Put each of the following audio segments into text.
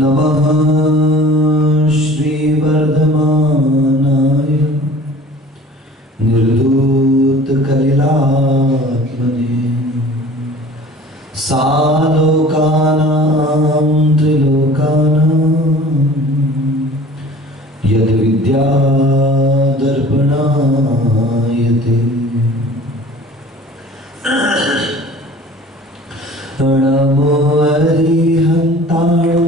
नमः श्रीवर्धमानाय निर्धूतकलिलात्मने सालोकानां त्रिलोकानां यद्विद्यादर्पणायते नमो अरिहन्ताणं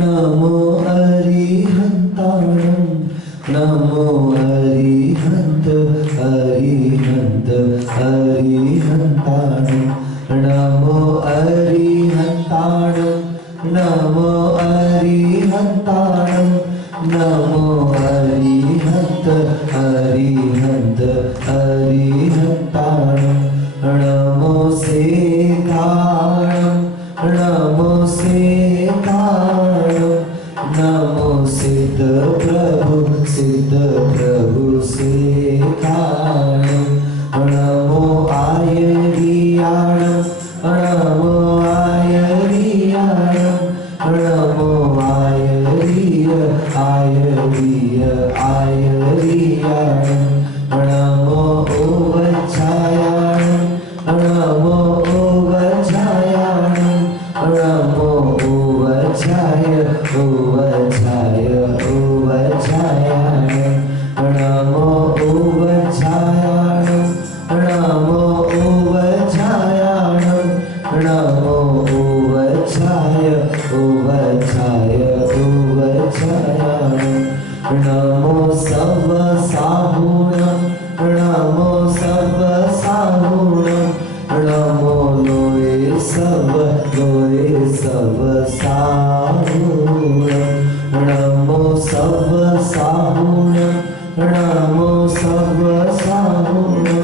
नमो अरिहन्ताणं नमो अरिहन्त अरिहन्त अरिहन्ताणं नमो अरिहन्ताणं नमो अरिहन्ताणं नमो अरिहन्त अरिहन्त अरिहन्ताणं नमो सेताणं नमो सेताणं नमो सिद्ध प्रभु सेताणं नमो आयरियाणं नमो आयरियाणं नमो आयरिय आयरिय आयरियाणं नमो ओवच्छायाणं नमो ओवच्छायाणं नमो ओवच्छाय ओवच्छाय ओवच्छायाणं नमो ओवच्छायाणं नमो ओवच्छायाणं नमो ओवच्छाय ओवच्छाय ओवच्छायाणं नमो सर्वसाहुणं नमो सर्वसाहुणं नमो लोये सर्वसाहुणं नमो सर्वसाहुणं नमो सर्वसाहुणं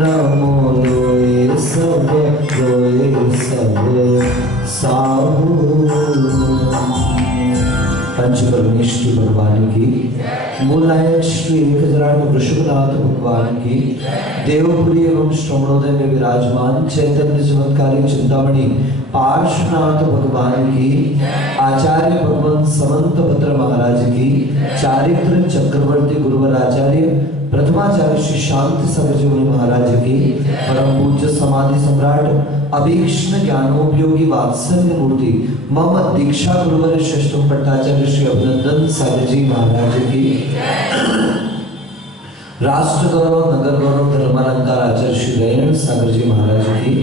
नमो लोये सर्वसाहुणं। पंचपरमेश्वरी भगवान की, मूल नायक श्री एकहजाराम वृषभनाथ भगवान की, देवपुरी एवं श्रवणोदय में विराजमान चैतन्य चमत्कारी चिंतामणि पार्श्वनाथ भगवान की, आचार्य भगवान समंत भद्र महाराज की, चारित्र चक्रवर्ती गुरुवर आचार्य प्रथमाचार्य श्री शांति सागर जी महाराज की, परम पूज्य समाधि सम्राट अभीक्ष्ण ज्ञानोपयोगी वात्सल्य मूर्ति मम दीक्षा गुरुवर श्रेष्ठ भट्टाचार्य श्री अभिनंदन सागर जी महाराज की, राष्ट्र गौरव नगर गौरव धर्मालंकार आचार्य श्री दयानंद सागर जी महाराज की,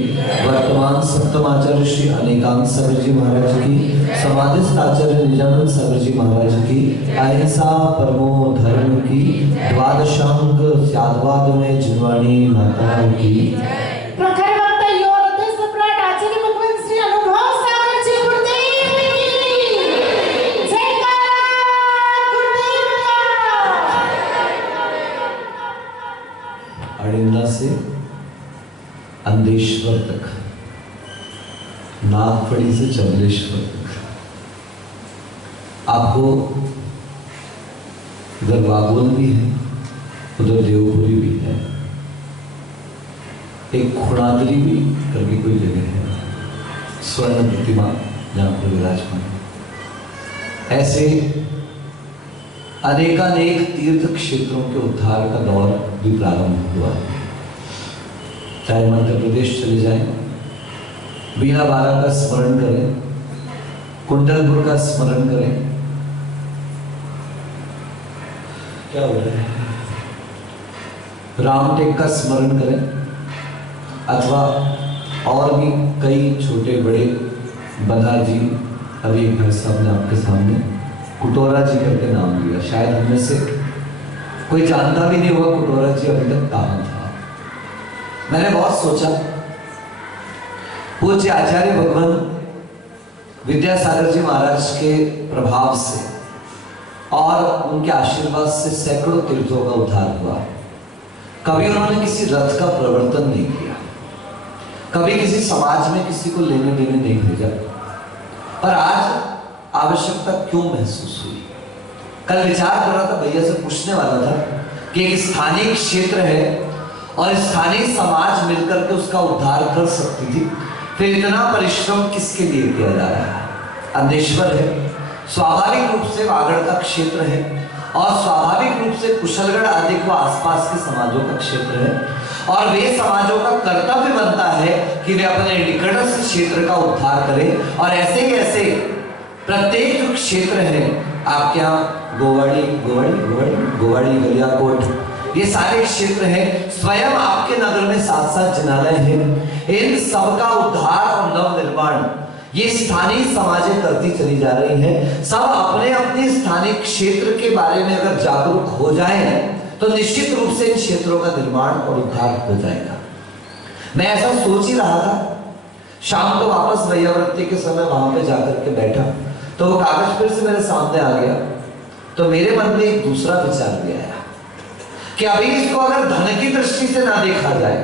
वर्तमान सप्तम आचार्य श्री अनेकांत सागर जी महाराज की, समाधिस्थ आचार्य निजानंद सागर जी महाराज की, अहिंसा परमो धर्म की, द्वादशांग साधवाद में जिनवाणी माता की, अड़िंदा से अंधेश्वर तक, नागफड़ी से चबलेश्वर तक, आपको इधर वागोल भी है, उधर देवपुरी भी है, एक खुणादरी भी करके कोई जगह है, स्वर्ण प्रतिमा जहाँ पर विराजमान है। ऐसे अनेकानेक तीर्थ क्षेत्रों के उद्धार का दौर भी प्रारंभ हुआ। चाहे मध्य प्रदेश चले जाएं, बीना बारा का स्मरण करें, कुंडलपुर का स्मरण करें, क्या हो रहा है, रामटेक का स्मरण करें, अथवा और भी कई छोटे बड़े, बधा जी, अभी एक भाई साहब ने आपके सामने कुटोरा जी करके नाम लिया, शायद उनमें से कोई जानता भी नहीं होगा कुटोरा जी अभी तक कहाँ था। मैंने बहुत सोचा, पूज्य आचार्य भगवान विद्यासागर जी महाराज के प्रभाव से और उनके आशीर्वाद से सैकड़ों तीर्थों का उद्धार हुआ। कभी उन्होंने किसी रथ का प्रवर्तन नहीं किया, कभी किसी समाज में किसी को लेने देने नहीं भेजा, पर आज आवश्यकता क्यों महसूस हुई? कल विचार कर रहा था, भैया से पूछने वाला था कि एक स्थानीय क्षेत्र है और स्थानीय समाज मिलकर के उसका उद्धार कर सकती थी, फिर इतना परिश्रम किसके लिए किया जा रहा है? अंधेश्वर है, स्वाभाविक रूप से वागड़ का क्षेत्र है, और स्वाभाविक रूप से कुशलगढ़ आदि को आसपास के समाजों का क्षेत्र है, और वे समाजों का कर्तव्य बनता है कि वे अपने निकटस्थ क्षेत्र का उद्धार करें। और ऐसे ही ऐसे प्रत्येक जो क्षेत्र है आपके यहाँ गोवाड़ी गलियाकोट, ये सारे क्षेत्र हैं, स्वयं आपके नगर में 7-7 जिनालय हैं। इन सबका उद्धार और नव निर्माण ये स्थानीय समाजें करती चली जा रही हैं। सब अपने अपने स्थानीय क्षेत्र के बारे में अगर जागरूक हो जाएं तो निश्चित रूप से इन क्षेत्रों का निर्माण और उद्धार हो जाएगा। मैं ऐसा सोच ही रहा था, शाम को वापस वैयावृत्ति के समय वहां पे जाकर के बैठा तो वो कागज फिर से मेरे सामने आ गया, तो मेरे मन में एक दूसरा विचार भी आया कि अभी इसको अगर धन की दृष्टि से ना देखा जाए,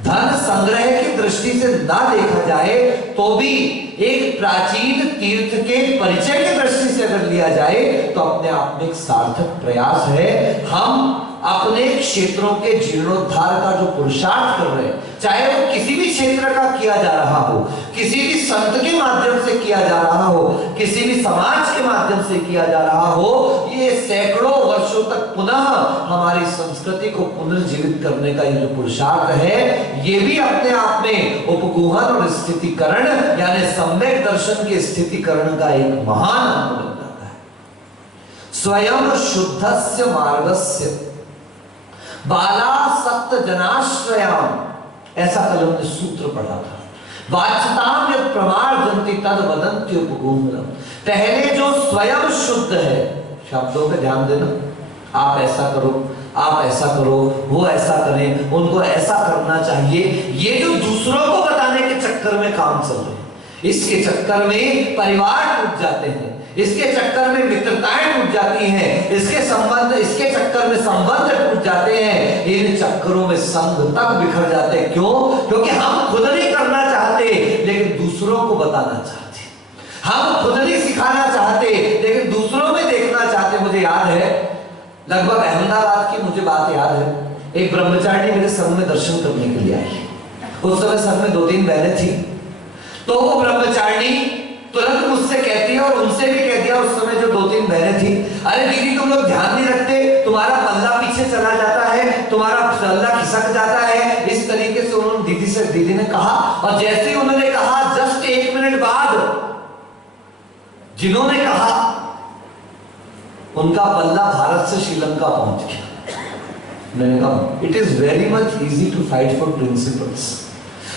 धन संग्रह की दृष्टि से ना देखा जाए, तो भी एक प्राचीन तीर्थ के परिचय की दृष्टि से अगर लिया जाए तो अपने आप में एक सार्थक प्रयास है। हम अपने क्षेत्रों के जीर्णोद्धार का जो पुरुषार्थ कर रहे हैं, चाहे वो किसी भी क्षेत्र का किया जा रहा हो, किसी भी संत के माध्यम से किया जा रहा हो, किसी भी समाज के माध्यम से किया जा रहा हो, ये सैकड़ों वर्षों तक पुनः हमारी संस्कृति को पुनर्जीवित करने का ये जो पुरुषार्थ है, ये भी अपने आप में उपगुहन और स्थितिकरण यानी सम्यक दर्शन के स्थितिकरण का एक महान अंग बन जाता है। स्वयं शुद्धस्य मार्गस्य बाला सक्त जनाश्रयाम, ऐसा कलम ने सूत्र पढ़ा था। वाच्यताम यत् प्रमार्जन्ति तद वदन्ति उपगुह्यम्। पहले जो स्वयं शुद्ध है, शब्दों पे ध्यान देना, आप ऐसा करो, आप ऐसा करो, वो ऐसा करें, उनको ऐसा करना चाहिए, ये जो दूसरों को बताने के चक्कर में काम चल रहे हैं, इसके चक्कर में परिवार टूट जाते हैं, इसके चक्कर में मित्रताएं टूट जाती हैं, इसके चक्कर में संबंध टूट जाते हैं, इन चक्करों में संग तक बिखर जाते हैं। क्यों? क्योंकि हम खुद नहीं करना चाहते लेकिन दूसरों को बताना चाहते, हम खुद नहीं सिखाना चाहते लेकिन दूसरों में देखना चाहते। मुझे याद है, लगभग अहमदाबाद की मुझे बात याद है, एक ब्रह्मचारिणी मेरे संग में दर्शन करने के लिए आई। उस समय संग में 2-3 बहनें थी, तो वो ब्रह्मचारिणी तुरंत मुझसे कहती है, और उनसे भी कह दिया उस समय जो 2-3 बहनें थी, अरे दीदी तुम लोग ध्यान नहीं रखते, तुम्हारा पल्ला पीछे चला जाता है, तुम्हारा पल्ला खिसक जाता है। इस तरीके से उन्होंने दीदी ने कहा, और जैसे ही उन्होंने कहा, जस्ट 1 मिनट बाद जिन्होंने कहा उनका पल्ला भारत से श्रीलंका पहुंच गया। मैंने कहा it is very much easy to fight for principles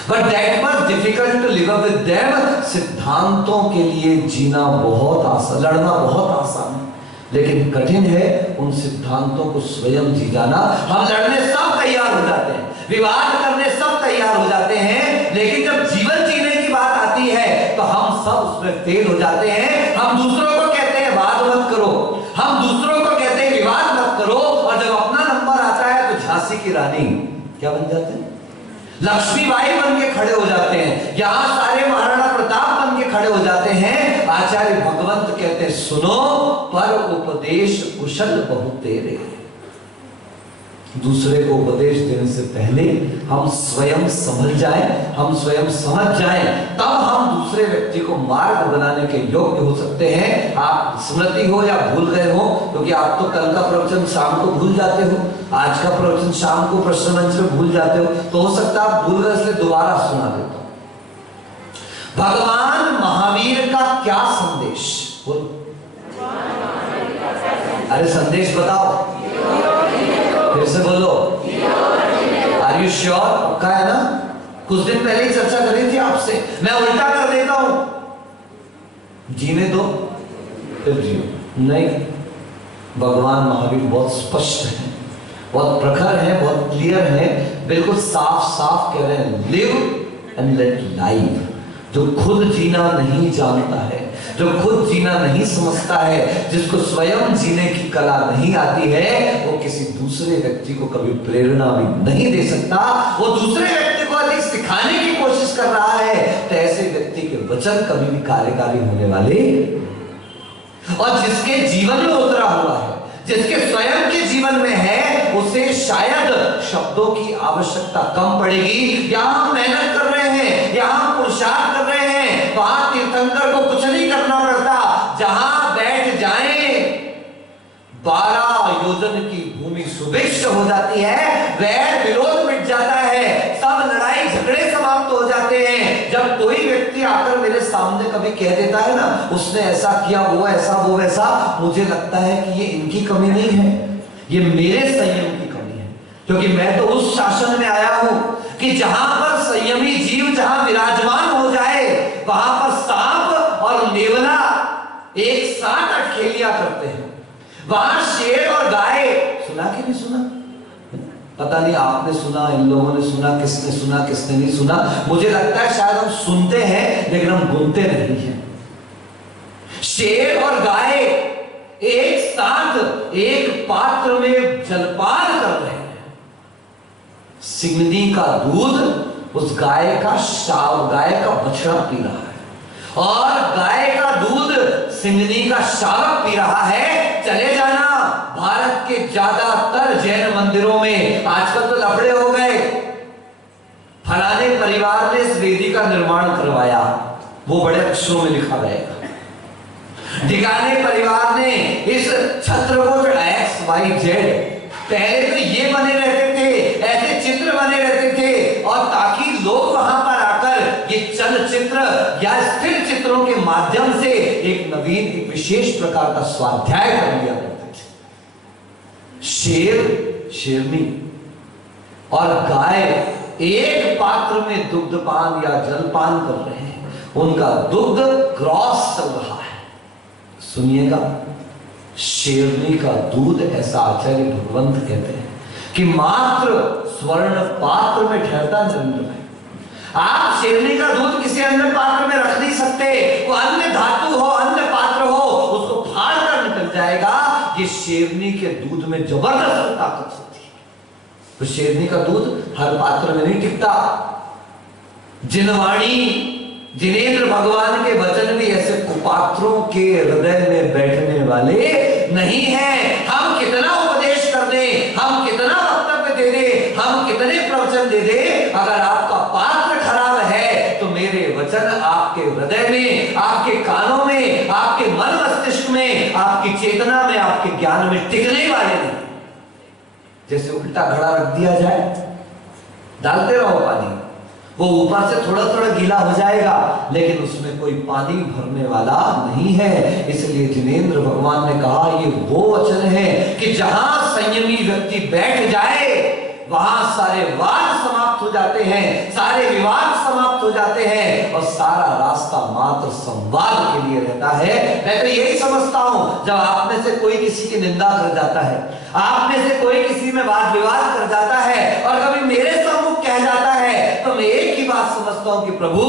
but that much difficult to live with them. सिद्धांतों के लिए जीना बहुत आसान, लड़ना बहुत आसान है, लेकिन कठिन है उन सिद्धांतों को स्वयं जी जाना। हम लड़ने सब तैयार हो जाते हैं, विवाद करने सब तैयार हो जाते हैं, लेकिन जब जीवन जीने की बात आती है तो हम सब उसमें फेल हो जाते हैं। हम दूसरों को कहते हैं वाद मत करो, हम दूसरों को कहते हैं विवाद मत करो, और जब अपना नंबर आता है तो झांसी की रानी क्या बन जाते हैं? लक्ष्मीबाई बन के खड़े हो जाते हैं, यहां सारे महाराणा प्रताप बन के खड़े हो जाते हैं। आचार्य भगवंत कहते हैं सुनो पर उपदेश कुशल बहु तेरे। दूसरे को उपदेश देने से पहले हम स्वयं संभल जाएं, हम स्वयं समझ जाएं, तब हम दूसरे व्यक्ति को मार्ग बनाने के योग्य हो सकते हैं। आप स्मृति हो या भूल गए हो, क्योंकि आप तो कल का प्रवचन शाम को भूल जाते हो, आज का प्रवचन शाम को प्रश्न मंच में भूल जाते हो, तो हो सकता है आप भूल गए, इसलिए दोबारा सुना देता हूं। भगवान महावीर का क्या संदेश? बोलो, अरे संदेश बताओ, फिर से बोलो। Are you sure? पक्का है ना? कुछ दिन पहले ही चर्चा करी थी आपसे, मैं उल्टा कर देता हूं, जीने दो फिर जियो। नहीं, भगवान महावीर बहुत स्पष्ट है, बहुत प्रखर है, बहुत क्लियर है, बिल्कुल साफ साफ कह रहे हैं, लिव एंड लेट लाइव। जो खुद जीना नहीं जानता है, जो खुद जीना नहीं समझता है, जिसको स्वयं जीने की कला नहीं आती है, वो किसी दूसरे व्यक्ति को कभी प्रेरणा भी नहीं दे सकता। वो दूसरे व्यक्ति को अधिक सिखाने की कोशिश कर रहा है, तो ऐसे व्यक्ति के वचन कभी भी कार्यकारी होने वाले, और जिसके जीवन में उतरा हुआ है, जिसके स्वयं के जीवन में है, उसे शायद शब्दों की आवश्यकता कम पड़ेगी। यहां हम मेहनत कर रहे हैं, यहां हम 12 योजन की भूमि सुभिक्ष हो जाती है, वैर विरोध मिट जाता है, सब लड़ाई झगड़े समाप्त हो जाते हैं। जब कोई व्यक्ति आकर मेरे सामने कभी कह देता है ना, उसने ऐसा किया, वो ऐसा, वो वैसा, मुझे लगता है कि ये इनकी कमी नहीं है, ये मेरे संयम की कमी है। क्योंकि मैं तो उस शासन में आया हूं कि जहां पर संयमी जीव जहां विराजमान हो जाए, वहां पर सांप और नेवला एक साथ अटखेलियां करते हैं। वहां शेर और गाय, सुना कि नहीं सुना? पता नहीं, आपने सुना, इन लोगों ने सुना, किसने सुना, किसने नहीं सुना। मुझे लगता है शायद हम सुनते हैं लेकिन हम गुनते नहीं हैं। शेर और गाय एक साथ एक पात्र में जलपान कर रहे हैं। सिंगनी का दूध उस गाय का बछड़ा पी रहा है और गाय का दूध सिंगनी का शावक पी रहा है। चले जाना, भारत के ज्यादातर जैन मंदिरों में आजकल तो लफड़े हो गए, फलाने परिवार ने इस वेदी का निर्माण करवाया, वो बड़े अक्षरों में लिखा रहेगा। ढिकाने परिवार ने इस छत्र को चढ़ाया, XYZ। पहले तो ये बने रहते थे, ऐसे चित्र बने रहते थे, और ताकि लोग वहां पर आकर ये चलचित्र या स्थिर चित्रों के माध्यम से एक नवीन, एक विशेष प्रकार का स्वाध्याय कर लिया करते थे। शेर, शेरनी और गाय एक पात्र में दुग्धपान या जलपान कर रहे हैं। उनका दुग्ध क्रॉस चल रहा है। सुनिएगा, शेरनी का दूध, ऐसा आचार्य भगवंत कहते हैं कि मात्र स्वर्ण पात्र में ठहरता नरेंद्र भाई। आप शेरनी का दूध किसी अन्य पात्र में रख नहीं सकते, वो अन्य धातु हो, अन्य पात्र हो, उसको फाड़ कर निकल जाएगा। ये शेरनी के दूध में जबरदस्त ताकत होती है। तो शेरनी का दूध हर पात्र में नहीं टिकता। जिनवाणी जिनेंद्र भगवान के वचन भी ऐसे कुपात्रों के हृदय में बैठने वाले नहीं हैं। हम कितना उपदेश कर दें, हम कितना वक्तव्य दे दें, हम कितने प्रवचन दे दें, अगर आपका पात्र खराब है तो मेरे वचन आपके हृदय में, आपके कानों में, आपके मन मस्तिष्क में, आपकी चेतना में, आपके ज्ञान में टिकने वाले नहीं। जैसे उल्टा घड़ा रख दिया जाए, डालते रहो पानी, वो ऊपर से थोड़ा थोड़ा गीला हो जाएगा लेकिन उसमें कोई पानी भरने वाला नहीं है। इसलिए जिनेंद्र भगवान ने कहा, ये वो वचन है कि जहां संयमी व्यक्ति बैठ जाए वहां सारे वाद समाप्त हो जाते हैं, सारे विवाद समाप्त हो जाते हैं और सारा रास्ता मात्र संवाद के लिए रहता है। मैं तो यही समझता हूं, जब आप में से कोई किसी की निंदा कर जाता है, आप में से कोई किसी में वाद विवाद कर जाता है और कभी मेरे सम्मुख कह जाता है, तो मैं एक ही बात समझता हूं कि प्रभु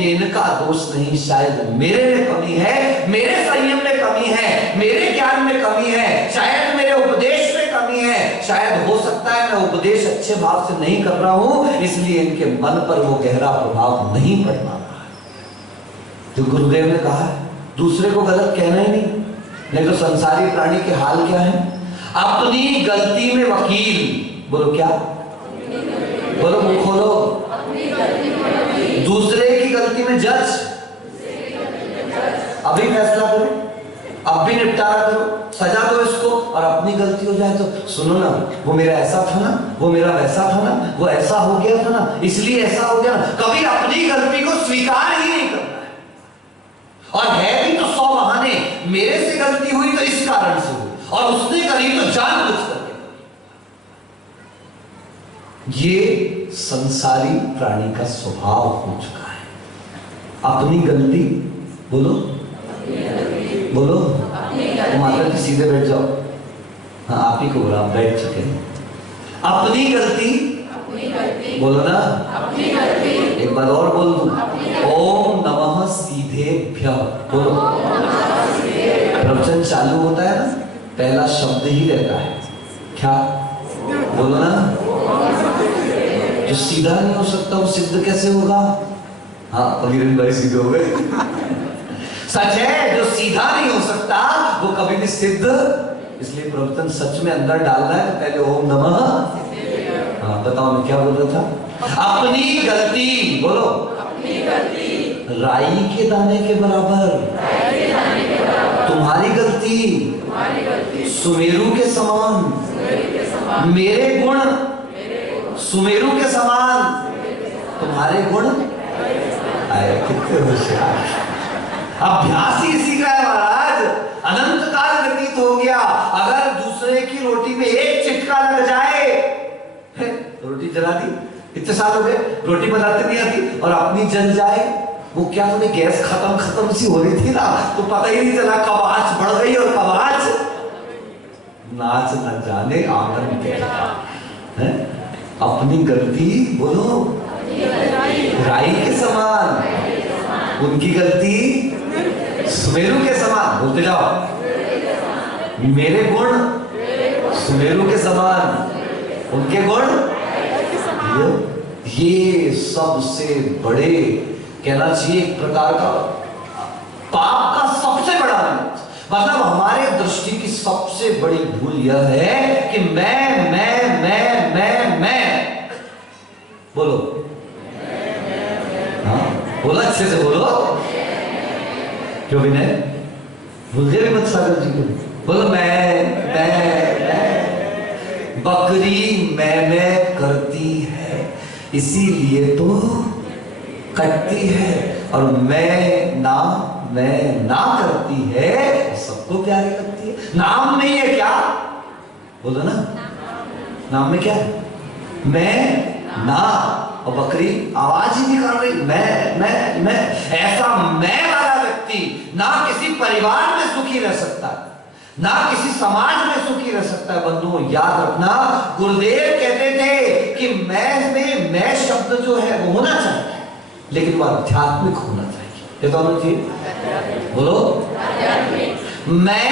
ये इनका दोष नहीं, शायद मेरे में कमी है, मेरे संयम में कमी है, मेरे ज्ञान में कमी है, शायद मेरे उपदेश में कमी है, शायद हो सकता है मैं उपदेश अच्छे भाव से नहीं कर रहा हूं, इसलिए इनके मन पर वो गहरा प्रभाव नहीं पड़ पा रहा है। तो गुरुदेव ने कहा दूसरे को गलत कहना ही नहीं तो संसारी प्राणी के हाल क्या है? अपनी गलती में वकील, बोलो क्या, बोलो मुंह खोलो, दूसरे की गलती में जज। अभी फैसला करो, अब भी निपटारा करो, सजा दो इसको, और अपनी गलती हो जाए तो सुनो ना, वो मेरा ऐसा था ना, वो मेरा वैसा था ना, वो ऐसा हो गया था ना, इसलिए ऐसा हो गया ना। कभी अपनी गलती को स्वीकार ही नहीं करना है। और है भी तो 100 बहाने, मेरे से गलती हुई तो इस कारण से हुई, और उसने करी तो जानबूझ करके। ये संसारी प्राणी का स्वभाव हो चुका है। अपनी गलती, बोलो बोलो, माता जी सीधे बैठ जाओ। हाँ, आप ही को बोला, आप बैठ चुके हैं। अपनी गलती, बोलो ना, अपनी गलती। एक बार और बोल दूं, ओम नमः सीधेभ्य, बोलो। प्रवचन चालू होता है ना, पहला शब्द ही रहता है क्या, बोलो ना। जो सीधा नहीं हो सकता वो सिद्ध कैसे होगा? हाँ, अभिरन भाई सीधे हो गए। सच है, जो सीधा नहीं हो सकता वो कभी भी सिद्ध, इसलिए प्रवचन सच में अंदर डालना है तो पहले ओम नमः। हाँ, बताओ मैं क्या बोल रहा था? अपनी गलती, बोलो, अपनी गलती राई के दाने के बराबर, तुम्हारी गलती सुमेरु के समान, मेरे गुण सुमेरु के समान, तुम्हारे गुण आए। कितने होशियार, अभ्यास ही इसी का है महाराज। अनंत काल व्यतीत हो गया, अगर दूसरे की रोटी में एक चिटका लग जाए, रोटी जला दी, इतने साल हो गए रोटी बनाते नहीं आती, और अपनी जल जाए, वो क्या तुम्हें गैस खत्म सी हो रही थी ना, तो पता ही नहीं चला कब आंच बढ़ गई और कब आंच नाच न जाने आंगन के है। अपनी गलती बोलो राई के समान, उनकी गलती सुमेरु के समान। बोलते जाओ, मेरे गुण सुमेरु के समान, उनके गुण ये सबसे बड़े, कहना चाहिए एक प्रकार का पाप का सबसे बड़ा, मतलब हमारे दृष्टि की सबसे बड़ी भूल यह है कि मैं बोलो, हाँ बोलो, अच्छे से बोलो, क्यों भी नहीं भूल गए मत सागर जी को, बोलो मैं बकरी मैं करती है इसीलिए तो कटती है, और मैं ना करती है सबको प्यारी लगती है। नाम में है क्या, बोलो ना, नाम में क्या है, मैं ना, और बकरी आवाज ही निकाल रही मैं। ऐसा मैं वाला व्यक्ति ना किसी परिवार में सुखी रह सकता, ना किसी समाज में सुखी रह सकता है। बंधुओं याद रखना, गुरुदेव कहते थे कि मैं शब्द जो है वो होना चाहिए, लेकिन वह आध्यात्मिक होना चाहिए। ये तो होना चाहिए, बोलो मैं।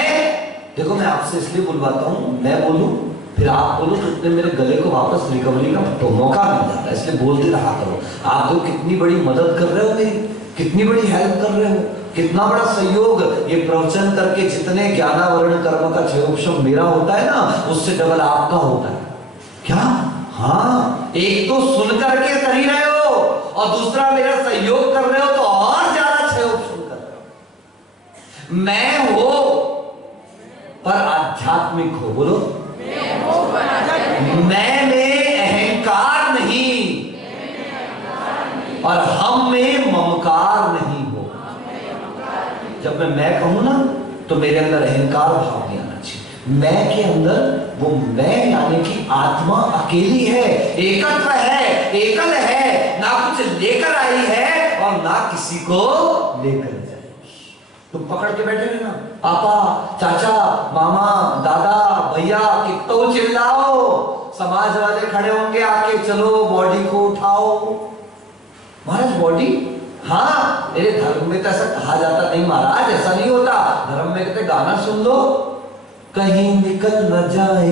देखो मैं आपसे इसलिए बुलवाता हूँ, मैं बोलूं फिर आप बोलो, तो उतने मेरे गले को वापस रिकवरी का तो मौका मिल जाता है, इसलिए बोलते रहा करो। आप तो कितनी बड़ी मदद कर रहे हो मेरी, कितनी बड़ी हेल्प कर रहे हो, कितना बड़ा सहयोग। ये प्रवचन करके जितने ज्ञानावरण कर्म का क्षयोक्षम मेरा होता है ना, उससे डबल आपका होता है। क्या? हाँ, एक तो सुन करके कर ही रहे हो, और दूसरा मेरा सहयोग कर रहे हो, तो और ज्यादा क्षयोक्षम कर रहे हो। मैं हो पर आध्यात्मिक हो, बोलो मैं में अहंकार नहीं, और हम में ममकार नहीं हो। जब मैं कहूं ना, तो मेरे अंदर अहंकार भाव नहीं आना चाहिए। मैं के अंदर वो मैं यानी कि आत्मा अकेली है, एकत्व है, एकल है, ना कुछ लेकर आई है और ना किसी को लेकर जाएगी। तुम पकड़ के बैठे रहना, पापा, चाचा, मामा, दादा, भैया, कितो चिल्लाओ, समाज वाले खड़े होंगे आके, चलो बॉडी को उठाओ। महाराज बॉडी, हाँ मेरे धर्म में तो ऐसा कहा जाता नहीं महाराज, ऐसा नहीं होता। धर्म में कहते गाना सुन लो, कहीं निकल न जाए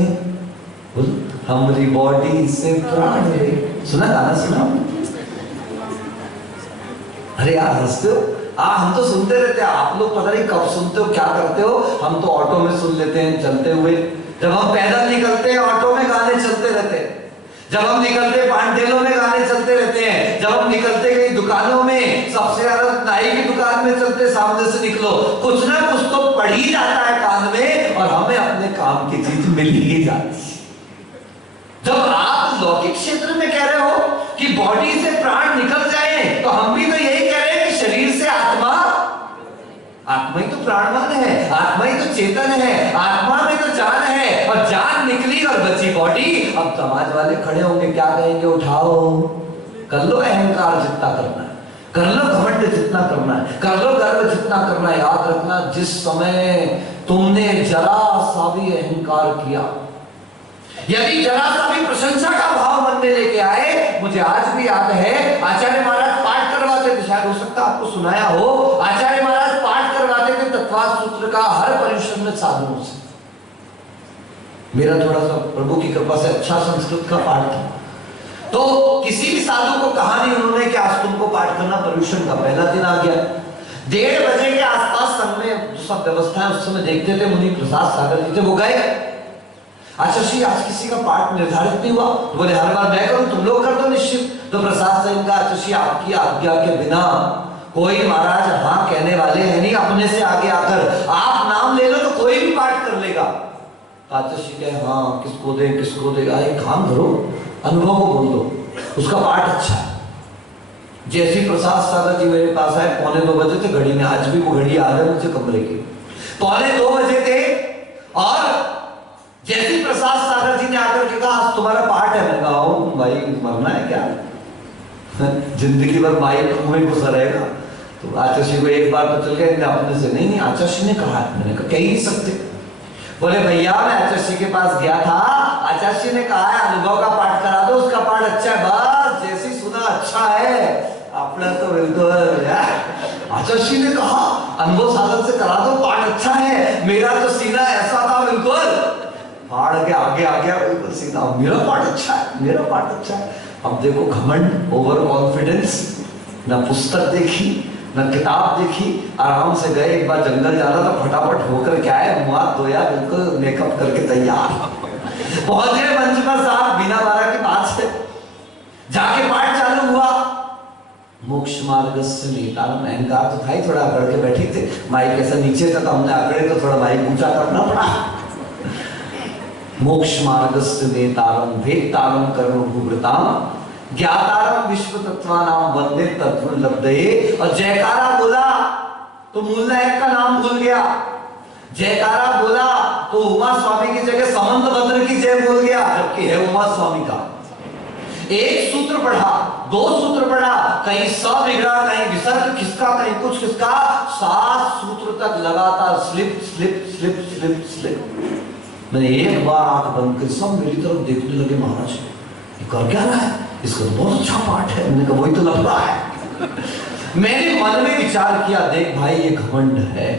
हमारी बॉडी से प्राण ले। सुना गाना, सुना? अरे यार हंसते हो, हम तो सुनते रहते हैं, आप लोग पता नहीं कब सुनते हो, क्या करते हो। हम तो ऑटो में सुन लेते हैं चलते हुए, जब हम पैदल निकलते हैं ऑटो में गाने चलते रहते हैं, जब हम निकलते पांडेलों में गाने चलते रहते हैं, जब हम निकलते कई दुकानों में, सबसे ज्यादा नाई की दुकान में चलते, सामने से निकलो, कुछ ना कुछ तो पड़ ही जाता है कान में, और हमें अपने काम की चीज मिल ही जाती है। जब आप लौकिक क्षेत्र में कह रहे हो कि बॉडी से प्राण निकल जाए, तो हम भी तो यही कह रहे हैं कि शरीर से आत्मा ही तो प्राणवान है, आत्मा ही तो चेतन है, आत्मा में तो जान है, और जान निकली और बची बॉडी। अब समाज वाले खड़े होंगे, क्या कहेंगे? उठाओ, कर लो अहंकार जितना करना है, कर लो घमंड जितना करना है, कर लो गर्व जितना करना है। याद रखना, जिस समय तुमने जरा सा भी अहंकार किया, यदि जरा सा भी प्रशंसा का भाव मन में लेके आए, मुझे आज भी याद है आचार्य महाराज पाठ करवाते थे, शायद हो सकता है आपको सुनाया हो, आचार्य महाराज पाठ करवाते थे तत्वाद सूत्र का हर परिश्रम में साधुओं से। मेरा थोड़ा सा प्रभु की कृपा से अच्छा संस्कृत का पाठ था, तो किसी भी साधु को कहा नहीं उन्होंने कि आज तुमको पाठ करना, पर्यूषण का पहला दिन आ गया, 1:30 बजे के आसपास संघ में जो सब व्यवस्था है उस समय देखते थे, मुनि प्रसाद सागर जी थे, वो गए। अच्छा श्री आज किसी का पाठ निर्धारित नहीं हुआ, तो बोले हर बार मैं करूं, तुम लोग कर दो निश्चित। तो प्रसाद सिंह का अच्छा श्री आपकी आज्ञा के बिना कोई महाराज हाँ कहने वाले हैं नहीं, अपने से आगे आकर आप आचार्य कहे हाँ किसको दे किसको दे, एक काम करो अनुभव को बोल दो, उसका पाठ अच्छा है। जैसी प्रसाद सागर जी मेरे पास आए 1:45 बजे थे, घड़ी में आज भी वो घड़ी याद है मुझे कमरे की, 1:45 बजे थे और जैसी प्रसाद सागर जी ने आकर के कहा आज तुम्हारा पाठ है, मैंने कहा भाई मरना है क्या, जिंदगी भर भाई मुंह में घुसा रहेगा। तो आचार्य को एक बार तो चल गया अपने से, नहीं आचार्य ने कहा, मैंने कहा कह ही नहीं सकते। बोले भैया मैं आचार्य के पास गया था, आचार्य ने कहा है अनुभव का पाठ करा दो, उसका पाठ अच्छा है, बस जैसी सुना अच्छा है अपना तो बिल्कुल। आचार्य ने कहा अनुभव साधन से करा दो पाठ अच्छा है, मेरा तो सीना ऐसा था बिल्कुल फाड़ के आगे आ गया बिल्कुल सीधा, मेरा पाठ अच्छा है मेरा पाठ अच्छा है। अब देखो घमंड, ओवर कॉन्फिडेंस, ना पुस्तक देखी ना किताब देखी, आराम से गए, एक बार जंगल जाना था फटाफट होकर क्या है मुंह हाथ धोया, बिल्कुल मेकअप करके तैयार पहुंच गए मंच पर साहब बिना 12 के पास से जाके पाठ चालू हुआ। मोक्ष मार्ग से नेतारम, अहंकार तो था ही थोड़ा, अकड़ के बैठे थे, माइक ऐसा नीचे था, हमने अकड़े तो थोड़ा माइक ऊंचा करना पड़ा। मोक्ष मार्ग से नेतारम वेत्तारम कर्मभूवृताम ज्ञातारम विश्व तत्वानाम वंदे तत्व लब्धये। और जयकारा बोला तो मूल नायक का नाम भूल गया, जयकारा बोला तो उमा स्वामी की जगह समंतभद्र की जय बोल गया, जबकि है उमा स्वामी का। एक सूत्र पढ़ा, 2 सूत्र पढ़ा, कहीं स बिगड़ा, कहीं विसर्ग खिसका, कहीं कुछ खिसका, 7 सूत्र तक लगातार slip slip slip slip slip. मैंने एक बार आंख बंद कर सब मेरी तरफ देखने लगे, महाराज ये कर क्या रहा है, इसका तो बहुत अच्छा पाठ है। मैंने कहा वही तो लग रहा है। मैंने मन में विचार किया, देख भाई ये घमंड है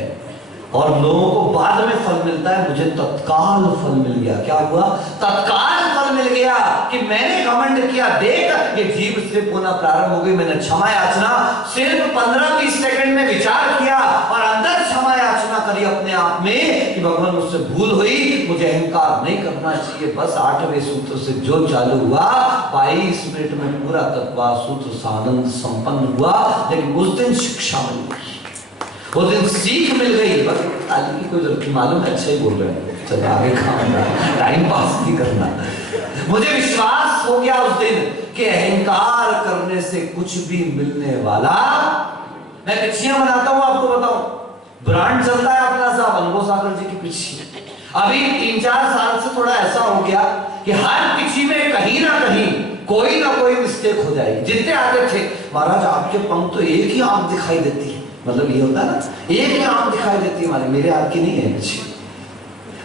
और लोगों को बाद में फल मिलता है, मुझे तत्काल फल मिल गया। क्या हुआ? तत्काल फल मिल गया कि मैंने घमंड किया, देख ये जीभ स्लिप होना प्रारंभ हो गई। मैंने क्षमा याचना सिर्फ 15-20 सेकंड में विचार किया और अंदर क्षमा याचना करी अपने आप में कि भगवान मुझसे भूल हुई, मुझे अहंकार नहीं करना चाहिए। बस 8वें सूत्र से जो चालू हुआ 22 मिनट में पूरा तत्वा सूत्र साधन संपन्न हुआ। लेकिन उस दिन शिक्षा मिल गई, उस दिन सीख मिल गई। बस ताली की कोई जरूरत मालूम है, अच्छा ही बोल रहे हैं, चलो आगे काम, टाइम पास नहीं करना। मुझे विश्वास हो गया उस दिन कि अहंकार करने से कुछ भी मिलने वाला। मैं पिछियां बनाता हूं, आपको बताऊं, ब्रांड चलता है अपना साहब अनुभव सागर जी की पिछी। अभी 3-4 साल से थोड़ा ऐसा हो गया कि हर पिछी में कहीं ना कहीं कोई ना कोई मिस्टेक हो जाएगी। जितने आते थे महाराज आपके पंख तो एक ही आंख दिखाई देती है, मतलब ये होता है ना, एक ही आंख दिखाई देती है हमारी, मेरे हाथ की नहीं है पिछी।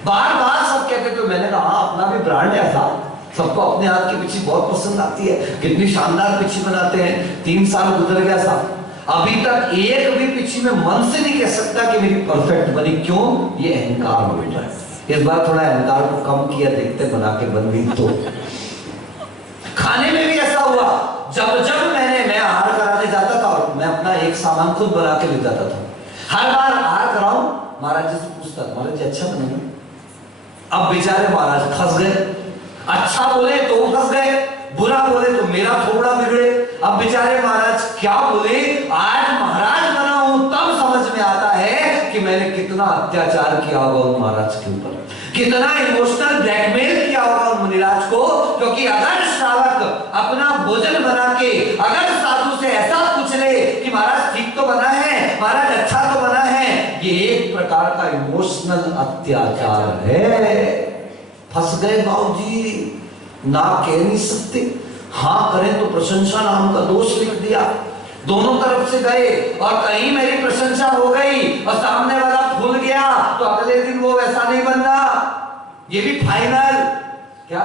बार बार सब कहते थे, मैंने कहा अपना भी ब्रांड है साहब, सबको अपने हाथ की पिछी बहुत पसंद आती है, कितनी शानदार पिछी बनाते हैं। 3 साल गुजर गया साहब, अभी तक एक भी पिछी में मन से नहीं कह सकता कि मेरी परफेक्ट बनी। क्यों? ये अहंकार हो बेटा। इस बार थोड़ा अहंकार को कम किया, देखते बना के बन गई। तो खाने में भी ऐसा हुआ, जब जब मैं आहार कराने जाता था और मैं अपना एक सामान खुद बना के ले जाता था, हर बार आहार कराऊं महाराज जी से पूछता, महाराज जी अच्छा बना ना? अब बेचारे महाराज फंस गए, अच्छा बोले तो फंस गए, बुरा बोले तो मेरा थोड़ा बिगड़े। अब बेचारे महाराज क्या बोले, आज महाराज बना हूं तब समझ में आता है कि मैंने कितना अत्याचार किया होगा उन महाराज के ऊपर, कितना इमोशनल ब्लैकमेल किया होगा उन मुनिराज को। क्योंकि अगर श्रावक अपना भोजन बना के अगर साधु से ऐसा पूछ ले कि महाराज ठीक तो बना है, महाराज अच्छा तो बना है, ये एक प्रकार का इमोशनल अत्याचार है। फंस गए बाबूजी, ना कह नहीं सकते, हाँ करें तो प्रशंसा नाम का दोष लिख दिया। दोनों तरफ से गए और कहीं मेरी प्रशंसा हो गई और सामने वाला भूल गया तो अगले दिन वो वैसा नहीं बनना। ये भी फाइनल। क्या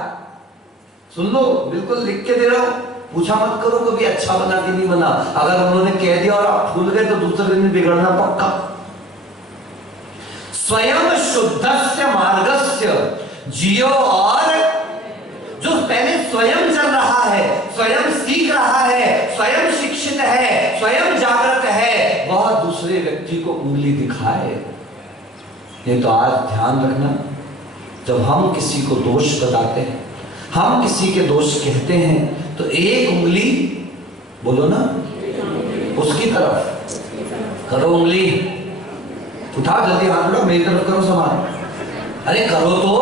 सुन लो, बिल्कुल लिख के दे रहा हूं, पूछा मत करो कभी अच्छा बना कि नहीं बना। अगर उन्होंने कह दिया और आप भूल गए तो दूसरे दिन बिगड़ना पक्का। स्वयं शुद्धस्य मार्गस्य जियो, और जो पहले स्वयं चल रहा है, स्वयं सीख रहा है, स्वयं शिक्षित है, स्वयं जागृत है, वह दूसरे व्यक्ति को उंगली दिखाए। ये तो आज ध्यान रखना, जब हम किसी को दोष बताते हैं, हम किसी के दोष कहते हैं, तो एक उंगली बोलो ना उसकी तरफ करो, उंगली उठाओ, जल्दी हाथ बढ़ाओ, मेरी तरफ करो समान। अरे करो तो,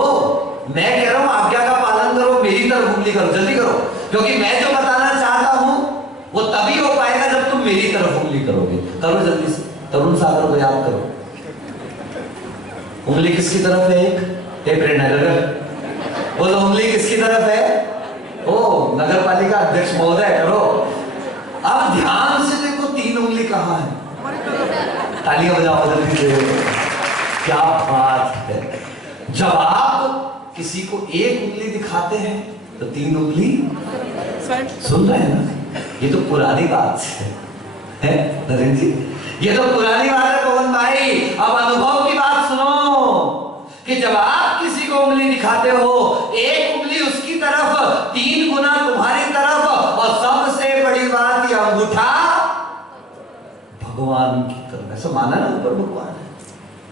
मैं कह रहा हूं आज्ञा का पालन करो, मेरी तरफ उंगली करो, जल्दी करो, क्योंकि मैं जो बताना चाहता हूं वो तभी हो पाएगा जब तुम मेरी तरफ उंगली करोगे। करो जल्दी से, तरुण सागर को याद करो। उंगली किसकी तरफ है? एक प्रेरणा बोलो, उंगली किसकी तरफ है? ओ नगर पालिका अध्यक्ष महोदय करो। अब ध्यान से देखो, 3 उंगली कहां है? तालियां बजाओ जल्दी से। क्या बात है। जब आप किसी को 1 उंगली दिखाते हैं तो 3 उंगली सुन रहे हैं ना? ये तो पुरानी बात है नरेंद्र जी, ये तो पुरानी बात है पवन भाई। अब अनुभव की बात सुनो कि जब आप किसी को उंगली दिखाते हो, 1 उंगली उसकी तरफ, 3 गुना तुम्हारी तरफ, और सबसे बड़ी बात ये अंगूठा भगवान की तरफ। ऐसा माना ना ऊपर भगवान है।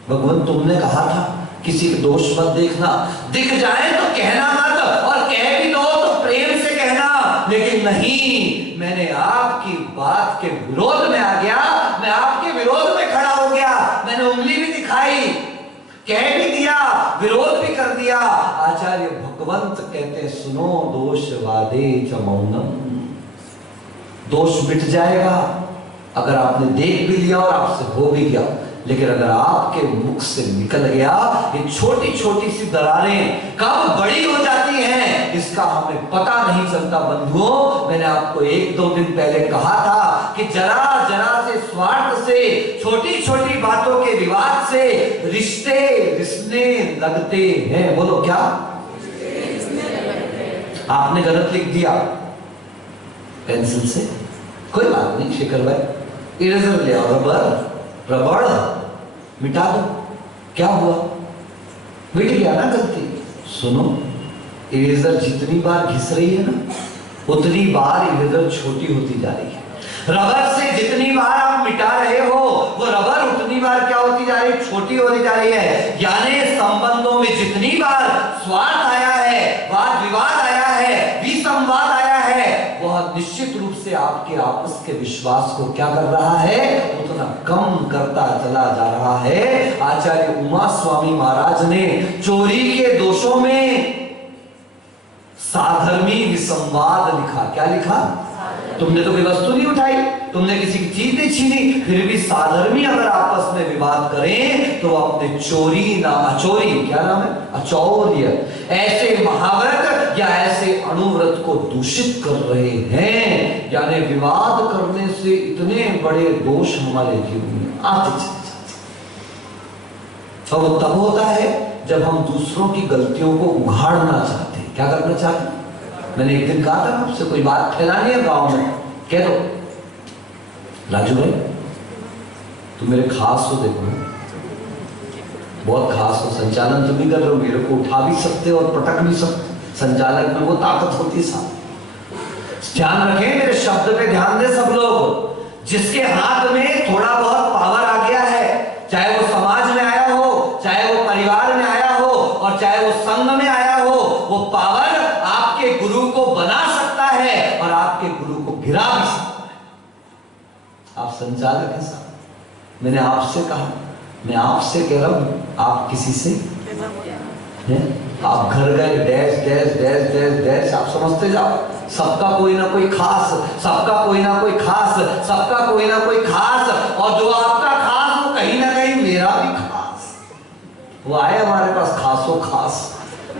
भगवान तुमने कहा था किसी के दोष मत देखना, दिख जाए तो कहना मत, और कह भी दो तो प्रेम से कहना। लेकिन नहीं, मैंने आपकी बात के विरोध में आ गया, मैं आपके विरोध में खड़ा हो गया, मैंने उंगली भी दिखाई, कह भी दिया, विरोध भी कर दिया। आचार्य भगवंत कहते हैं सुनो, दोष वादे च मौनम, दोष मिट जाएगा अगर आपने देख भी लिया और आपसे हो भी गया। लेकिन अगर आपके मुख से निकल गया, ये छोटी छोटी सी दरारें कब बड़ी हो जाती हैं इसका हमें पता नहीं चलता। बंधुओं, मैंने आपको 1-2 दिन पहले कहा था कि जरा जरा से स्वार्थ से, छोटी छोटी बातों के विवाद से रिश्ते रिश्ते लगते हैं। बोलो क्या? आपने गलत लिख दिया पेंसिल से, कोई बात नहीं शेखर भाई, इरेजर ले आओ, रबड़ मिटा दो, क्या हुआ? मिट गया ना गलती। सुनो, इरेजर जितनी बार घिस रही है ना, उतनी बार इरेजर छोटी होती जा रही है। रबर से जितनी बार आप मिटा रहे हो, वो रबर उतनी बार क्या होती जा रही है? छोटी होती जा रही है। यानी संबंधों में जितनी बार स्वार्थ आया है, वाद विवाद आया है, विसंवाद आया है, वह निश्चित रूप से आपके आपस के विश्वास को क्या कर रहा है? उतना कम करता चला जा रहा है। आचार्य उमा स्वामी महाराज ने चोरी के दोषों में साधर्मी विसंवाद लिखा। क्या लिखा? तुमने तो कोई वस्तु नहीं उठाई, तुमने किसी की चीज नहीं छीनी, फिर भी साधर्मी अगर आपस में विवाद करें तो अपने चोरी ना अचोरी, क्या नाम है? अचौर्य, ऐसे महाव्रत या ऐसे अनुव्रत को दूषित कर रहे हैं। यानी विवाद करने से इतने बड़े दोष हमारे जीवन में आते चले जाते। और तब होता है जब हम दूसरों की गलतियों को उघाड़ना चाहते हैं। क्या करना चाहते हैं? मैंने एक दिन कहा था आपसे, कोई बात फैलानी है गांव में, कह दो। राजू भाई तुम मेरे खास हो, देखो बहुत खास हो, संचालन तुम भी कर रहे हो, मेरे को उठा भी सकते हो और पटक भी सकते। संचालक में वो ताकत होती है साहब। ध्यान रखें, मेरे शब्द पे ध्यान दे सब लोग। जिसके हाथ में थोड़ा बहुत पावर आ गया है, चाहे वो समाज में आया हो, चाहे वो परिवार में आया हो, और चाहे वो संघ में आया हो, वो पावर आपके गुरु को बना सकता है और आपके गुरु को गिरा भी सकता है। आप संचालक हैं साहब, मैंने आपसे कहा, मैं आपसे कह रहा हूं, आप किसी से हैं? आप घर गए, dash dash dash dash dash, आप समझते जाओ, सबका कोई ना कोई खास, सबका कोई ना कोई खास, सबका कोई ना कोई खास, और जो आपका खास वो कहीं ना कहीं मेरा भी खास। वो आए हमारे पास खासो खास,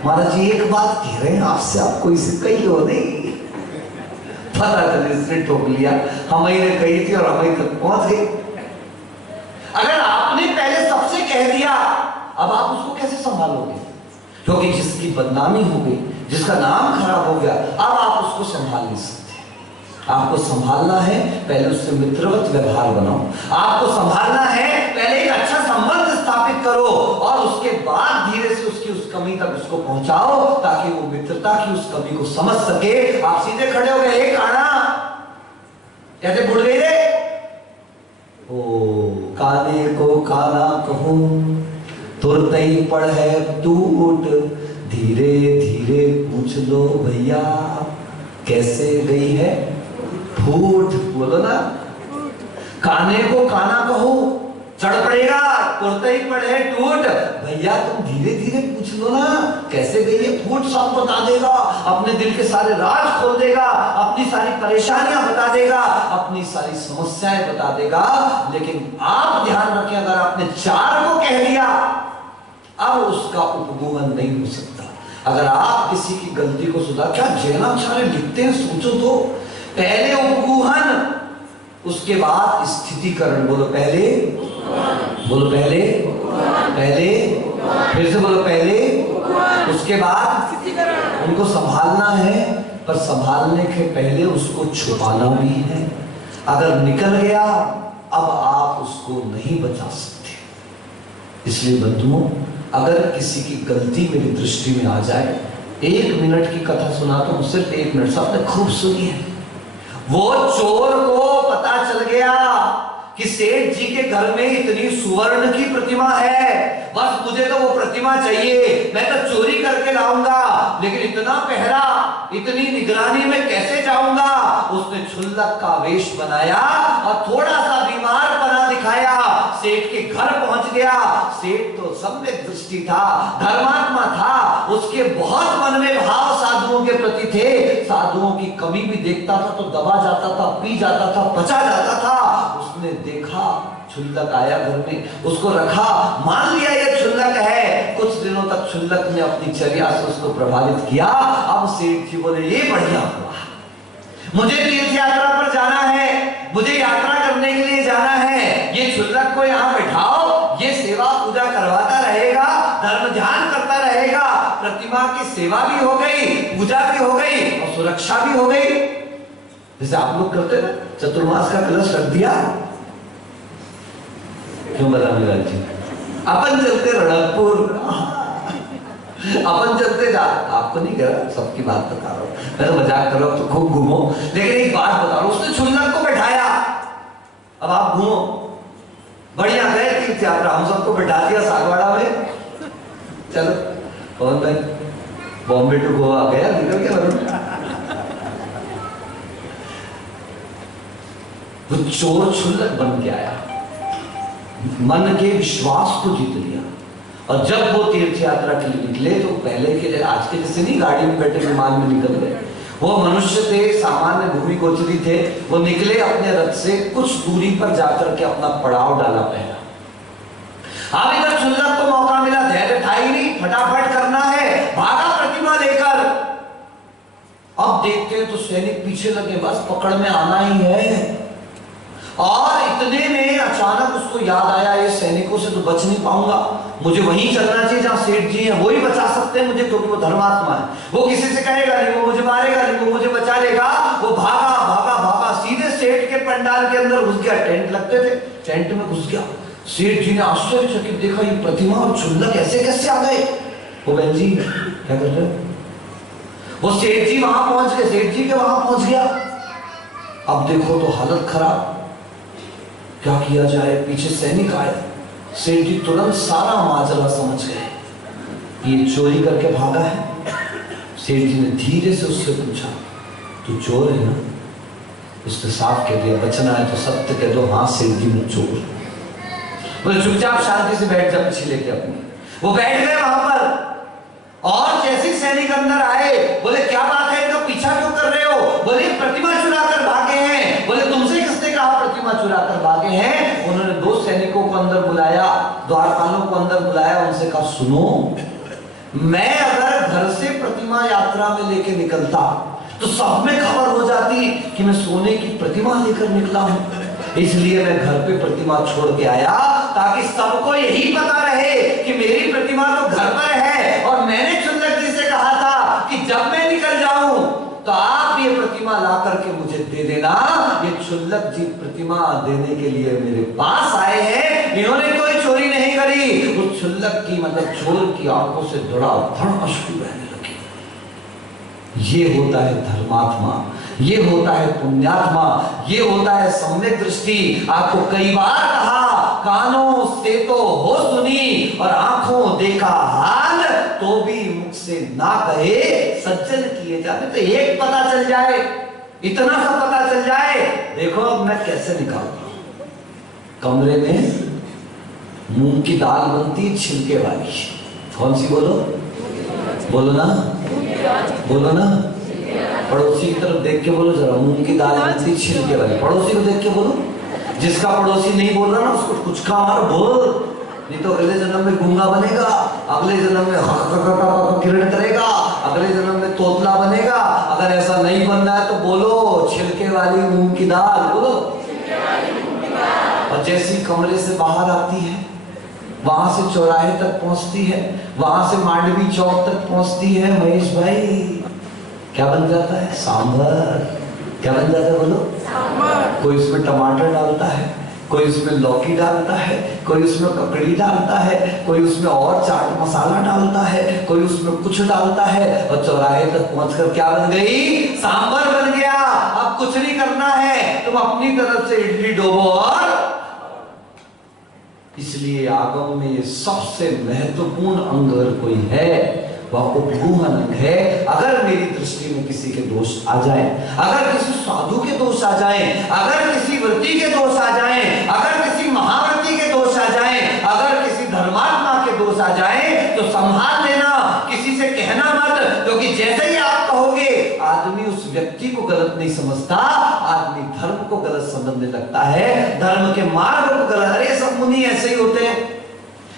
महाराज जी एक बात कह रहे हैं आपसे, आपको इसे कही हो नहीं पता चले, इसने ठोक लिया, हम ही ने कही थी और हम ही तक पहुंच गए। अगर आपने पहले सबसे कह दिया, अब आप उसको कैसे संभालोगे? क्योंकि जिसकी बदनामी हो गई, जिसका नाम खराब हो गया, अब आप उसको संभाल नहीं सकते। आपको संभालना है, पहले उससे मित्रवत व्यवहार बनाओ। आपको संभालना है, पहले एक अच्छा संबंध स्थापित करो, और उसके बाद धीरे से उसकी उस कमी तक उसको पहुंचाओ, ताकि वो मित्रता की उस कमी को समझ सके। आप सीधे खड़े हो गए, एक काना कैसे भूल गई रे? ओ काने को काना कहूं, तुरंत ही पढ़े टूट, धीरे धीरे पूछ लो भैया कैसे गई है फूट। बोलो ना, काने को काना कहो, चढ़ पड़ेगा, तुरंत ही पढ़े टूट, भैया तुम धीरे धीरे पूछ लो ना, कैसे गई है, फूट सब बता देगा, अपने दिल के सारे राज खोल देगा, अपनी सारी परेशानियां बता देगा, अपनी सारी समस्याएं बता देगा। लेकिन आप ध्यान रखें, अगर आपने 4 को कह दिया, अब उसका उपगमन नहीं हो सकता। अगर आप किसी की गलती को सुधार, क्या जैनाचार्य लिखते हैं, सोचो तो, पहले उपगूहन, उसके बाद स्थितिकरण। बोलो पहले, बोलो पहले, पहले, फिर से बोलो पहले, उसके बाद उनको संभालना है, पर संभालने के पहले उसको छुपाना भी है। अगर निकल गया, अब आप उसको नहीं बचा सकते। इसलिए बंधुओं, अगर किसी की गलती मेरी दृष्टि में आ जाए, 1 मिनट की कथा सुनाता हूं, सिर्फ 1 मिनट, सबने खूब सुनी है। वो चोर को पता चल गया कि सेठ जी के घर में इतनी सुवर्ण की प्रतिमा है, बस मुझे तो वो प्रतिमा चाहिए, मैं तो चोरी करके लाऊंगा, लेकिन इतना पहरा, इतनी निगरानी में कैसे जाऊंगा। उसने क्षुल्लक का वेश बनाया और थोड़ा सा बीमार बना दिखाया, सेठ के घर पहुंच गया। सेठ तो सम्यक दृष्टि था, धर्मात्मा था, उसके बहुत मन में भाव साधुओं के प्रति थे। साधुओं की कमी भी देखता था तो दबा जाता था, पी जाता था, बचा जाता था। उसने देखा क्षुल्लक आया घर में, उसको रखा, मान लिया ये क्षुल्लक है। कुछ दिनों तक क्षुल्लक ने अपनी चर्या से उसको प्रभावित किया। अब सेठ जी बोले, ये बढ़िया हुआ, मुझे तीर्थ यात्रा पर जाना है, मुझे यात्रा करने के लिए जाना है, ये क्षुल्लक को यहाँ बैठाओ, ये सेवा पूजा करवाता रहेगा, धर्म ध्यान करता रहेगा, प्रतिमा की सेवा भी हो गई, पूजा भी हो गई और सुरक्षा भी हो गई। जैसे आप लोग करते ना, चतुर्मास का कलश रख दिया, क्यों बता मेरा जी, अपन चलते रणकपुर, अपन चलते जा, आपको नहीं कह रहा, सबकी बात बता रहा हूं, मैं तो मजाक कर रहा हूं, तो खूब घूमो, लेकिन एक बात बता रहा हूं, उसने क्षुल्लक को बैठाया, अब आप घूमो, बढ़िया गए तीर्थ यात्रा, हम सबको बैठा दिया सागवाड़ा में, चलो कौन भाई बॉम्बे टू गोवा गया, निकल गया। वो चोर क्षुल्लक बन के आया, मन के विश्वास को जीत लिया, और जब वो तीर्थ यात्रा के लिए निकले तो पहले के, आज के जैसे नहीं गाड़ी में बैठे विमान में निकल गए, वो मनुष्य थे, सामान्य भूमि गोचरी थे, वो निकले अपने रथ से कुछ दूरी पर जाकर के अपना पड़ाव डाला पहला। अब इधर क्षुल्लक को मौका मिला, धैर्य था ही नहीं, फटाफट करना है, भागा प्रतिमा लेकर। अब देखते हैं तो सैनिक पीछे लगे, बस पकड़ में आना ही है। और इतने में अचानक उसको याद आया, ये सैनिकों से तो बच नहीं पाऊंगा, मुझे वहीं चलना चाहिए जहां सेठ जी हैं, वो ही बचा सकते हैं मुझे, क्योंकि वो धर्मात्मा है, वो किसी से कहेगा नहीं, वो मुझे मारेगा नहीं, वो मुझे बचा लेगा। वो भागा भागा भागा, सीधे सेठ के पंडाल के अंदर घुस गया, टेंट लगते थे, टेंट में घुस गया। सेठ जी ने आश्चर्यचकित देखा, ये प्रतिमा और क्षुल्लक ऐसे कैसे आ गए। वो बहन जी क्या कर रहे हो, वो सेठ जी वहां पहुंच गए, सेठ जी के वहां पहुंच गया। अब देखो तो हालत खराब, क्या किया जाए, पीछे सैनिक आए, सेठ जी तुरंत सारा माजरा समझ गए, ये चोरी करके भागा है। सेठ जी ने धीरे से उससे पूछा, तू चोर है ना? उसने साफ कह दिया, बचना है तो सत्य कह दो। हाँ सेठ जी मैं चोर। बोले चुपचाप शांति से बैठ जा पीछे लेके अपनी। वो बैठ गए वहां पर, और जैसे सैनिक अंदर आए, बोले क्या बात है, इनका पीछा क्यों कर रहे हो? बोले प्रतिमा चुरा कर भागे हैं। बोले तुमसे किसने कहा प्रतिमा चुरा कर भागे हैं? उन्होंने 2 सैनिकों को अंदर बुलाया, द्वारपालों को अंदर बुलाया, उनसे कहा सुनो, मैं अगर घर से प्रतिमा यात्रा में लेके निकलता तो सब में खबर हो जाती कि मैं सोने की प्रतिमा लेकर निकला हूं, इसलिए मैं घर पे प्रतिमा छोड़ के आया, ताकि सबको यही पता रहे कि मेरी प्रतिमा तो घर पर है। और मैंने क्षुल्लक जी से कहा था कि जब मैं निकल जाऊं तो आप ये प्रतिमा ला करके मुझे दे देना। ये क्षुल्लक जी प्रतिमा देने के लिए मेरे पास आए हैं, इन्होंने कोई चोरी नहीं करी। उस क्षुल्लक की मतलब चोर की आंखों से धड़ाधड़ अश्रु बहने लगे। ये होता है धर्मात्मा, ये होता है पुण्यात्मा, ये होता है सम्यक दृष्टि। आपको कई बार कहा, कानों से तो हो सुनी और आंखों देखा हाल, तो भी मुख से ना कहे सज्जन किए जाते। तो एक पता चल जाए, इतना सा पता चल जाए, देखो अब मैं कैसे निकालता हूं। कमरे में मूंग की दाल बनती है छिलके वाली। कौन सी बोलो? बोलो ना, बोलो ना। पड़ोसी की तरफ देख के बोलो जरा, मूंग की दाल बनती छिलके वाली। पड़ोसी को देख के बोलो। जिसका पड़ोसी नहीं बोल रहा ना उसको कुछ का मार बोल, नहीं तो अगले जन्म में गूंगा बनेगा, अगले जन्म में किरण करेगा, अगले जन्म में तोतला बनेगा। अगर ऐसा नहीं बनना है तो बोलो छिलके वाली मूंग की दाल, बोलो। और जैसी कमरे से बाहर आती है, वहां से चौराहे तक पहुंचती है, वहां से मांडवी चौक तक पहुंचती है, महेश भाई क्या बन जाता है? सांभर। क्या बन जाता है बोलो? सांभर। कोई उसमें टमाटर डालता है, कोई उसमें लौकी डालता है, कोई उसमें ककड़ी डालता है, कोई उसमें और चाट मसाला डालता है, कोई उसमें कुछ डालता है, और चौराहे तक पहुंचकर क्या बन गई? सांभर बन गया। अब कुछ नहीं करना है, तुम अपनी तरफ से इडली डोबो। और इसलिए आगम में सबसे महत्वपूर्ण अंग अगर कोई है वह उपगूहन अंग है। अगर मेरी दृष्टि में किसी के दोष आ जाए, अगर किसी साधु के दोष आ जाए, अगर किसी व्रती के दोष आ जाए, अगर किसी महाव्रती के दोष आ जाए, अगर किसी धर्मात्मा के दोष आ जाए, तो संभाल लेना, किसी से कहना मत, क्योंकि जैसे ही आप कहोगे आदमी उस व्यक्ति को गलत नहीं समझता, आदमी धर्म को गलत समझने लगता है, धर्म के मार्ग को गलत। अरे सब मुनि ऐसे ही होते हैं,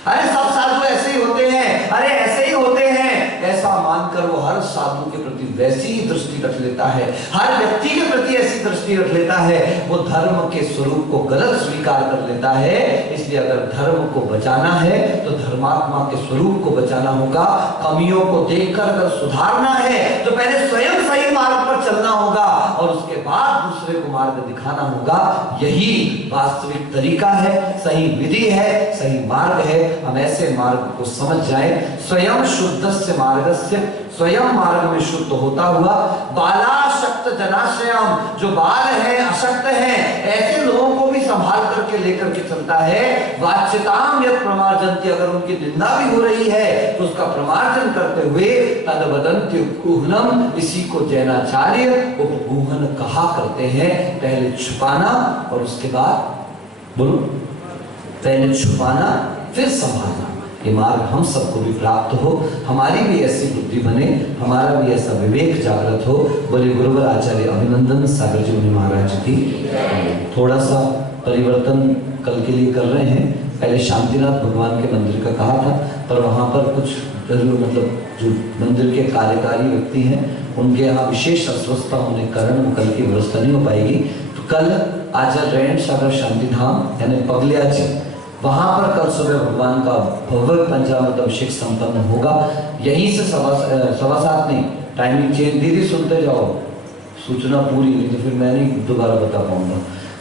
अरे सब साधु ऐसे ही होते हैं, अरे ऐसे ही होते हैं, ऐसा मानकर वो हर साधु के प्रति वैसी ही दृष्टि रख लेता है, हर व्यक्ति के प्रति ऐसी दृष्टि रख लेता है, वो धर्म के स्वरूप को गलत स्वीकार कर लेता है। इसलिए अगर धर्म को बचाना है तो धर्मात्मा के स्वरूप को बचाना होगा। कमियों को देखकर अगर सुधारना है तो पहले स्वयं सही मार्ग पर चलना होगा और उसके बाद दूसरे को मार्ग दिखाना होगा। यही वास्तविक तरीका है, सही विधि है, सही मार्ग है। हम ऐसे मार्ग को समझ जाएं। स्वयं शुद्धस्य मार्गस्य, स्वयं मार्ग में शुद्ध होता हुआ, बालाशक्त जनाश्रयम, जो बाल हैं, अशक्त हैं, ऐसे लोगों को भी संभाल करके लेकर के चलता है। वाच्यताम यत् प्रमार्जन्ति, अगर उनकी निंदा भी हो रही है तो उसका प्रमार्जन करते हुए तद्वदन्ति उपगूहनम, इसी को जैनाचार्य उपगूहन कहा करते हैं। पहले छुपाना और उसके बाद बोलो, पहले छुपाना फिर संभालना। ये मार्ग हम सबको भी प्राप्त हो, हमारी भी ऐसी बुद्धि बने, हमारा भी ऐसा विवेक जागृत हो। बोले गुरुवर आचार्य अभिनंदन सागर जी मुनि महाराज की। थोड़ा सा परिवर्तन कल के लिए कर रहे हैं। पहले शांतिनाथ भगवान के मंदिर का कहा था, पर वहाँ पर कुछ मतलब जो मंदिर के कार्यकारी व्यक्ति हैं उनके यहाँ विशेष अस्वस्थता होने के कारण कल की व्यवस्था नहीं हो पाएगी। तो कल आचार्य रैन सागर शांति धाम यानी पगलिया जी, वहां पर कल सुबह भगवान का भव्य पंचामृत अभिषेक संपन्न होगा। यहीं से सवा सात नहीं, टाइमिंग चेंज, धीरे सुनते जाओ, सूचना पूरी, नहीं तो फिर मैं नहीं दोबारा बता पाऊंगा।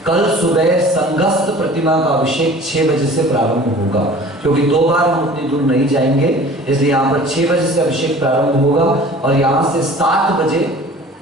कल सुबह संघस्थ प्रतिमा का अभिषेक 6 बजे से प्रारंभ होगा, क्योंकि 2 बार हम उतनी दूर नहीं जाएंगे, इसलिए यहाँ पर 6 बजे से अभिषेक प्रारंभ होगा और यहाँ से 7 बजे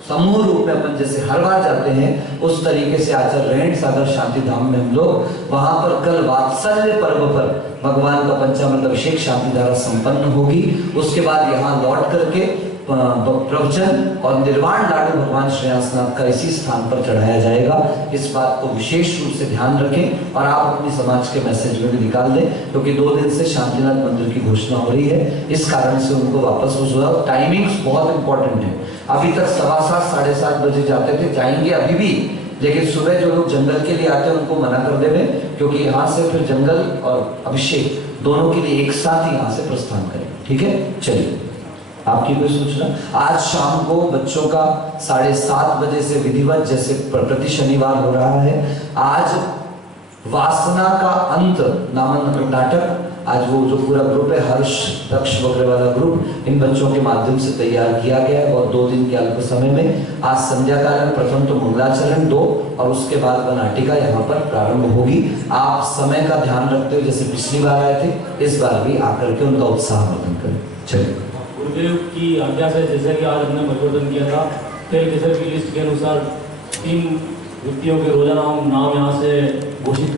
समूह रूप में अपन जैसे हर बार जाते हैं उस तरीके से आचार्य रैन सागर शांति धाम में हम लोग वहां पर कल वात्सल्य पर्व पर भगवान का पंचामृत अभिषेक शांति धारा संपन्न होगी। उसके बाद यहाँ लौट करके प्रवचन और निर्वाण लाडू भगवान श्रेयांसनाथ का इसी स्थान पर चढ़ाया जाएगा। इस बात को विशेष रूप से ध्यान रखें और आप अपनी समाज के मैसेज में भी निकाल दें, क्योंकि 2 दिन से शांतिनाथ मंदिर की घोषणा हो रही है, इस कारण से उनको वापस वसूला। टाइमिंग्स बहुत इंपॉर्टेंट है। अभी तक 7:15 साढ़े 7 बजे जाते थे, जाएंगे अभी भी, लेकिन सुबह जो लोग जंगल के लिए आते हैं उनको मना कर देवे, क्योंकि यहाँ से फिर जंगल और अभिषेक दोनों के लिए एक साथ ही यहाँ से प्रस्थान करें। ठीक है, चलिए। आपकी कोई सूचना? आज शाम को बच्चों का 7:30 बजे से विधिवत, जैसे प्रति शनिवार हो रहा है, आज वासना का अंत नामक नाटक, आज वो जो पूरा ग्रुप है, हर्ष दक्ष वगैरह वाला ग्रुप, इन बच्चों के माध्यम से तैयार किया गया है और 2 दिन के अल्प समय में आज संध्या कालीन प्रथम तो मंगलाचरण 2 और उसके बाद वह नाटिका यहाँ पर प्रारंभ होगी। आप समय का ध्यान रखते हुए जैसे पिछली बार आए थे, इस बार भी आकर के उनका उत्साह वर्धन करें। चलिए। गुरुदेव की आज्ञा से जैसे कि आज हमने परिवर्तन किया था, की लिस्ट के अनुसार 3 व्यक्तियों के रोजाना हम नाम यहाँ से घोषित